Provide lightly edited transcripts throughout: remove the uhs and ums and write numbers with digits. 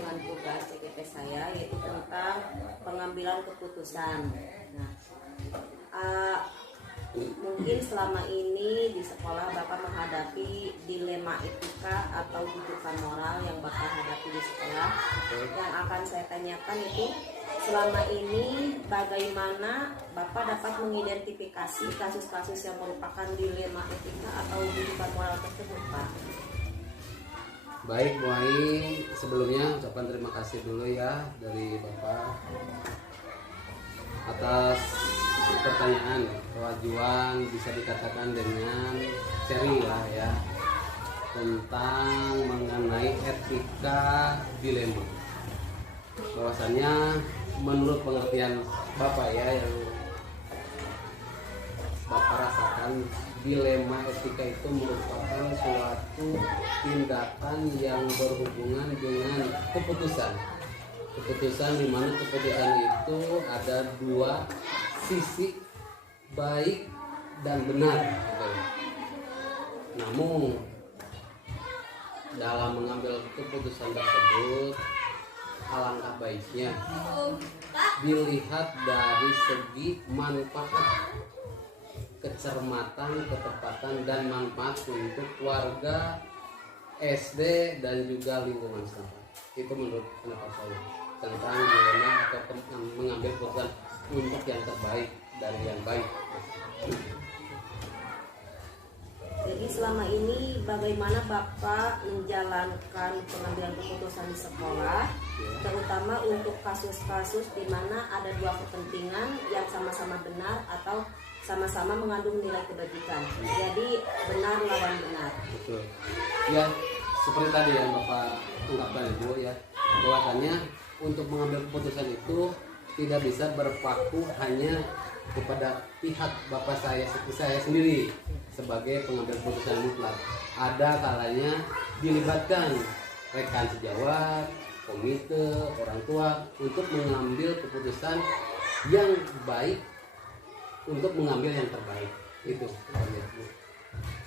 dengan tugas CGP saya, yaitu tentang pengambilan keputusan. Nah, mungkin selama ini di sekolah Bapak menghadapi dilema etika atau tuntutan moral yang Bapak hadapi di sekolah. Yang akan saya tanyakan itu, selama ini bagaimana Bapak dapat mengidentifikasi kasus-kasus yang merupakan dilema etika atau tuntutan moral tersebut, Pak? Baik, Bu Ai, sebelumnya ucapkan terima kasih dulu ya dari Bapak atas pertanyaan. Kewajuan bisa dikatakan dengan seri lah ya, tentang mengenai etika dilema. Bahwasannya menurut pengertian Bapak ya, yang Bapak rasakan, dilema etika itu merupakan suatu tindakan yang berhubungan dengan keputusan di mana keputusan itu ada dua sisi, baik dan benar. Namun dalam mengambil keputusan tersebut, alangkah baiknya dilihat dari segi manfaat, kecermatan, ketepatan, dan manfaat untuk warga, SD, dan juga lingkungan setempat. Itu menurut pendapat saya tentang dilema atau mengambil keputusan untuk yang terbaik dari yang baik. Jadi selama ini bagaimana Bapak menjalankan pengambilan keputusan di sekolah, terutama untuk kasus-kasus di mana ada dua kepentingan yang sama-sama benar atau sama-sama mengandung nilai kebajikan. Jadi benar lawan benar. Betul. Ya, seperti tadi yang Bapak ungkapkan Ibu ya, bahwasannya untuk mengambil keputusan itu tidak bisa berpaku hanya kepada pihak Bapak saya sendiri sebagai pengambil keputusan mutlak. Ada kalanya dilibatkan rekan sejawat, komite, orang tua untuk mengambil keputusan yang baik, untuk mengambil yang terbaik. Itu.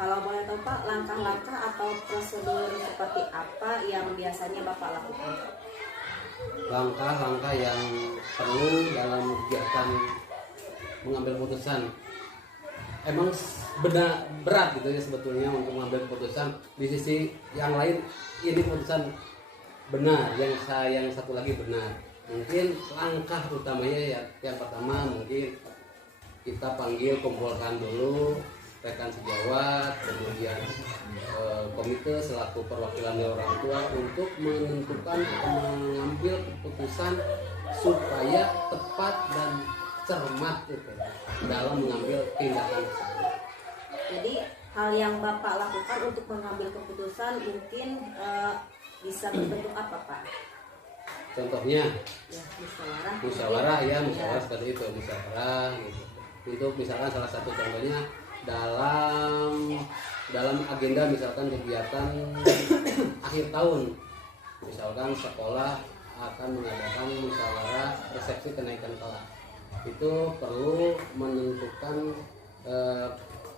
Kalau boleh tahu Pak, langkah-langkah atau prosedur seperti apa yang biasanya Bapak lakukan? Langkah-langkah yang perlu dalam kegiatan mengambil keputusan, emang berat gitu ya sebetulnya untuk mengambil keputusan. Di sisi yang lain ini keputusan benar, yang satu lagi benar. Mungkin langkah utamanya ya, yang pertama mungkin kita kumpulkan dulu rekan sejawat, kemudian komite selaku perwakilan dari orang tua untuk menentukan atau mengambil keputusan supaya tepat dan cermat gitu, dalam mengambil tindakan tersebut. Jadi hal yang Bapak lakukan untuk mengambil keputusan mungkin bisa berbentuk apa Pak? Contohnya Ya, musyawarah seperti itu, musyawarah gitu. Untuk misalkan salah satu contohnya dalam agenda misalkan kegiatan akhir tahun, misalkan sekolah akan mengadakan musyawarah resepsi kenaikan kelas, itu perlu menentukan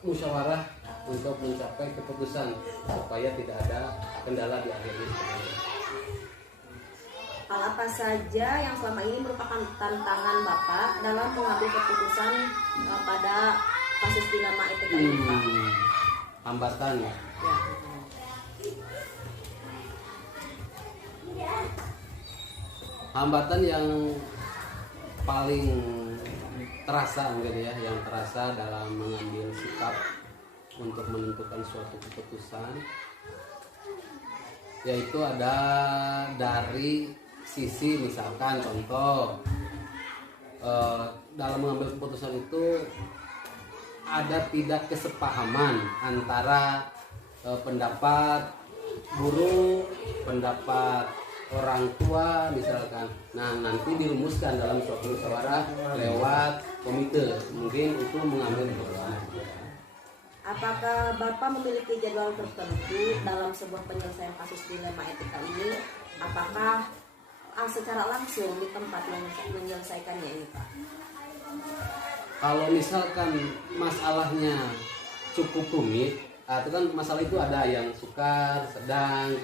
musyawarah untuk mencapai keputusan supaya tidak ada kendala di akhir ini. Hal apa saja yang selama ini merupakan tantangan Bapak dalam mengambil keputusan pada kasus dilema etika ini Pak? Hambatan ya. Hambatan yang paling terasa mungkin ya, yang terasa dalam mengambil sikap untuk menentukan suatu keputusan, yaitu ada dari sisi misalkan contoh dalam mengambil keputusan itu ada tidak kesepahaman antara pendapat guru, pendapat orang tua misalkan. Nah, nanti dirumuskan dalam suatu musyawarah lewat komite, mungkin itu mengambil keputusan. Apakah Bapak memiliki jadwal tertentu dalam sebuah penyelesaian kasus dilema etika ini? Apakah secara langsung di tempat yang menyelesaikannya ini Pak? Kalau misalkan masalahnya cukup rumit, itu kan masalah itu ada yang sukar, sedang,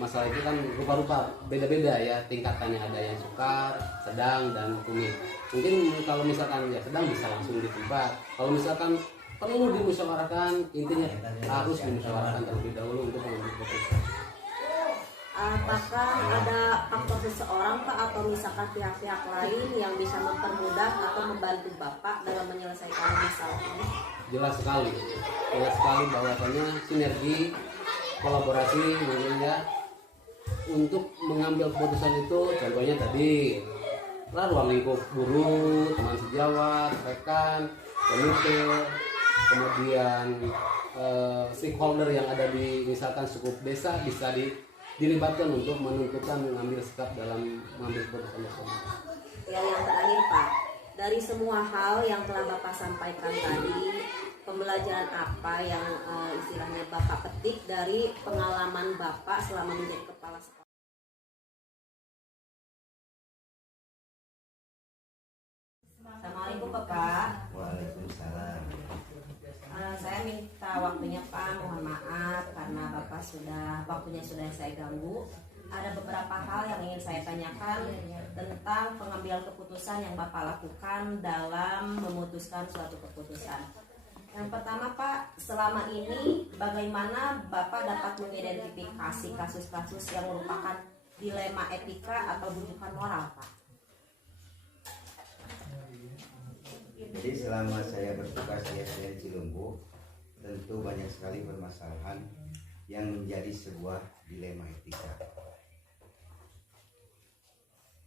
masalah itu kan rupa-rupa beda-beda ya tingkatannya, ada yang sukar, sedang, dan rumit. Mungkin kalau misalkan ya sedang bisa langsung di tempat, kalau misalkan perlu dimusyawarahkan, intinya harus dimusyawarahkan terlebih dahulu untuk mengambil keputusan. Apakah ada faktor seseorang Pak atau misalkan pihak-pihak lain yang bisa mempermudah atau membantu Bapak dalam menyelesaikan masalah ini? Jelas sekali bahwasanya sinergi, kolaborasi mungkin ya untuk mengambil keputusan itu, contohnya tadi lah ruang lingkup guru, teman sejawat, rekan, komite, kemudian stakeholder yang ada di misalkan suku desa bisa dilibatkan untuk menentukan mengambil sikap dalam mengambil keputusan tersebut. Ya, yang terakhir Pak, dari semua hal yang telah Bapak sampaikan tadi, pembelajaran apa yang istilahnya Bapak petik dari pengalaman Bapak selama menjadi kepala sekolah? Assalamualaikum Bapak. Waalaikumsalam. Saya minta waktunya Pak, mohon maaf karena Bapak waktunya sudah saya ganggu. Ada beberapa hal yang ingin saya tanyakan tentang pengambilan keputusan yang Bapak lakukan dalam memutuskan suatu keputusan. Yang pertama Pak, selama ini bagaimana Bapak dapat mengidentifikasi kasus-kasus yang merupakan dilema etika atau bujukan moral Pak? Jadi selama saya bertugas di SDN Cilumbu, tentu banyak sekali permasalahan yang menjadi sebuah dilema etika.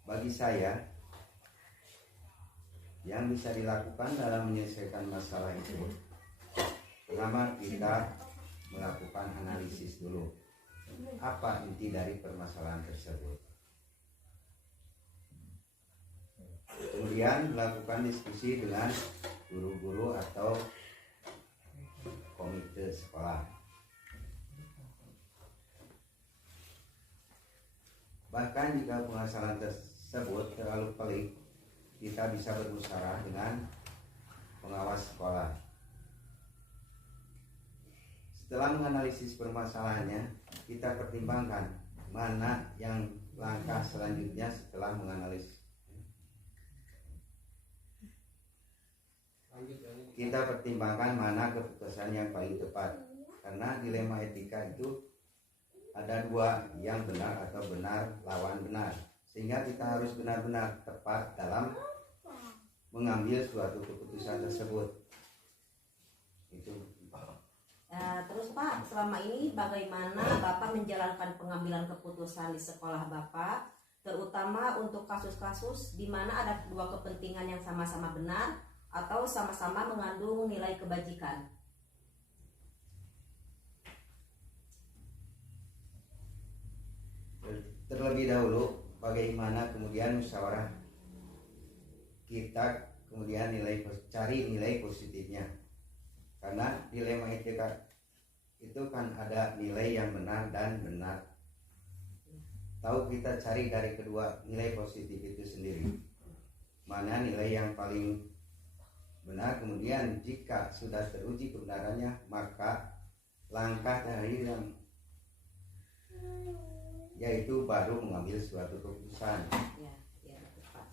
Bagi saya, yang bisa dilakukan dalam menyelesaikan masalah itu, pertama kita melakukan analisis dulu. Apa inti dari permasalahan tersebut? Kemudian melakukan diskusi dengan guru-guru atau komite sekolah. Bahkan jika permasalahan tersebut terlalu pelik, kita bisa bermusyawarah dengan pengawas sekolah. Setelah menganalisis permasalahannya, kita pertimbangkan mana yang langkah selanjutnya setelah menganalisis. Kita pertimbangkan mana keputusan yang paling tepat, karena dilema etika itu ada dua, yang benar atau benar lawan benar, sehingga kita harus benar-benar tepat dalam mengambil suatu keputusan tersebut. Itu. Terus Pak, selama ini bagaimana Bapak menjalankan pengambilan keputusan di sekolah Bapak, terutama untuk kasus-kasus di mana ada dua kepentingan yang sama-sama benar atau sama-sama mengandung nilai kebajikan? Terlebih dahulu, bagaimana kemudian musyawarah kita kemudian cari nilai positifnya, karena dilema etika itu kan ada nilai yang benar dan benar. Tahu kita cari dari kedua nilai positif itu sendiri, mana nilai yang paling benar. Kemudian jika sudah teruji kebenarannya, maka langkah dari yang yaitu baru mengambil suatu keputusan. Ya, Pak.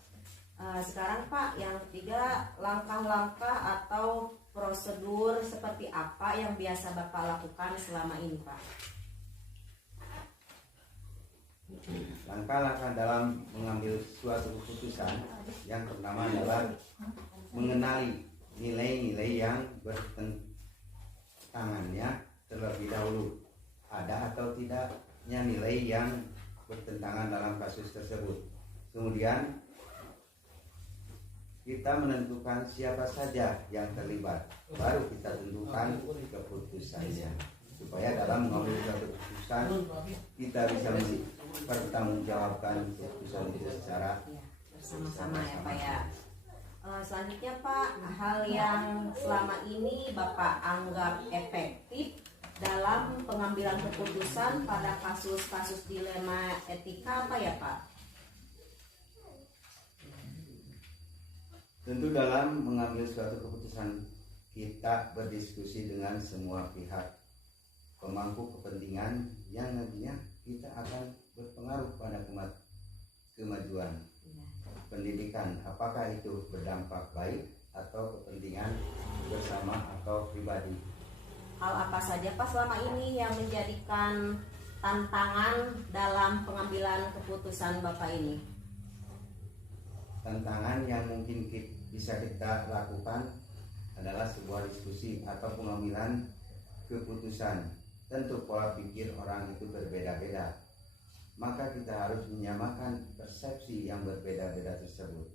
Sekarang Pak, yang ketiga, langkah-langkah atau prosedur seperti apa yang biasa Bapak lakukan selama ini Pak? Langkah-langkah dalam mengambil suatu keputusan, yang pertama adalah mengenali nilai-nilai yang bertentangannya terlebih dahulu. Ada atau tidaknya nilai yang bertentangan dalam kasus tersebut. Kemudian kita menentukan siapa saja yang terlibat, baru kita tentukan keputusannya, supaya dalam mengambil suatu keputusan kita bisa mempertanggungjawabkan keputusan itu secara bersama-sama ya Pak ya. Selanjutnya Pak, hal yang selama ini Bapak anggap efektif dalam pengambilan keputusan pada kasus-kasus dilema etika apa ya Pak? Tentu dalam mengambil suatu keputusan kita berdiskusi dengan semua pihak, pemangku kepentingan yang nantinya kita akan berpengaruh pada kemajuan pendidikan, apakah itu berdampak baik atau kepentingan bersama atau pribadi. Hal apa saja Pak selama ini yang menjadikan tantangan dalam pengambilan keputusan Bapak ini? Tantangan yang mungkin bisa kita lakukan adalah sebuah diskusi atau pengambilan keputusan. Tentu pola pikir orang itu berbeda-beda, maka kita harus menyamakan persepsi yang berbeda-beda tersebut.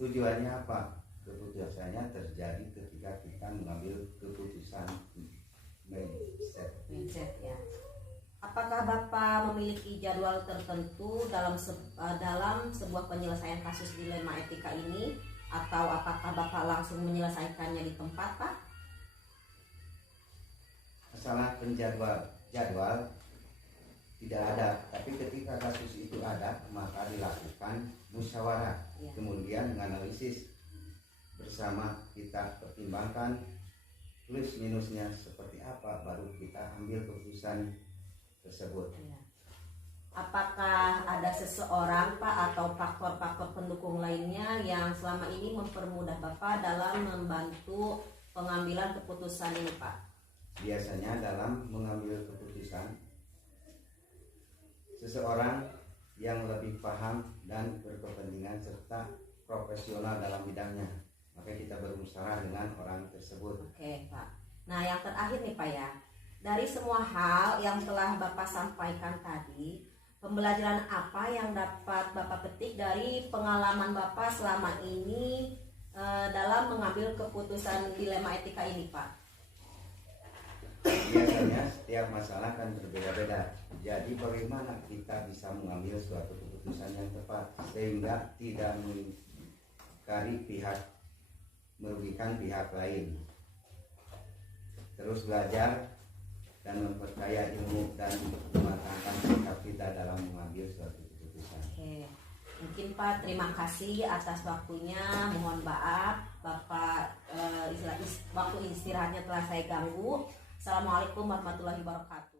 Tujuannya apa? Keputusannya terjadi ketika kita mengambil keputusan mindset ya. Apakah Bapak memiliki jadwal tertentu dalam sebuah penyelesaian kasus dilema etika ini, atau apakah Bapak langsung menyelesaikannya di tempat, Pak? Masalah jadwal tidak ada, tapi ketika kasus itu ada maka dilakukan musyawarah, kemudian menganalisis bersama, kita pertimbangkan plus minusnya seperti apa, baru kita ambil keputusan tersebut. Apakah ada seseorang Pak atau faktor-faktor pendukung lainnya yang selama ini mempermudah Bapak dalam membantu pengambilan keputusan ini, Pak? Biasanya dalam mengambil keputusan, seseorang yang lebih paham dan berkepentingan serta profesional dalam bidangnya, maka kita bermusyawarah dengan orang tersebut. Oke Pak. Nah yang terakhir nih Pak ya, dari semua hal yang telah Bapak sampaikan tadi, pembelajaran apa yang dapat Bapak petik dari pengalaman Bapak selama ini dalam mengambil keputusan dilema etika ini, Pak? Biasanya setiap masalah kan berbeda-beda. Jadi bagaimana kita bisa mengambil suatu keputusan yang tepat sehingga tidak merugikan pihak lain. Terus belajar dan memperkaya ilmu dan mematangkan sikap kita dalam mengambil suatu keputusan. Oke. Mungkin Pak, terima kasih atas waktunya. Mohon maaf Bapak waktu istirahatnya telah saya ganggu. Assalamualaikum warahmatullahi wabarakatuh.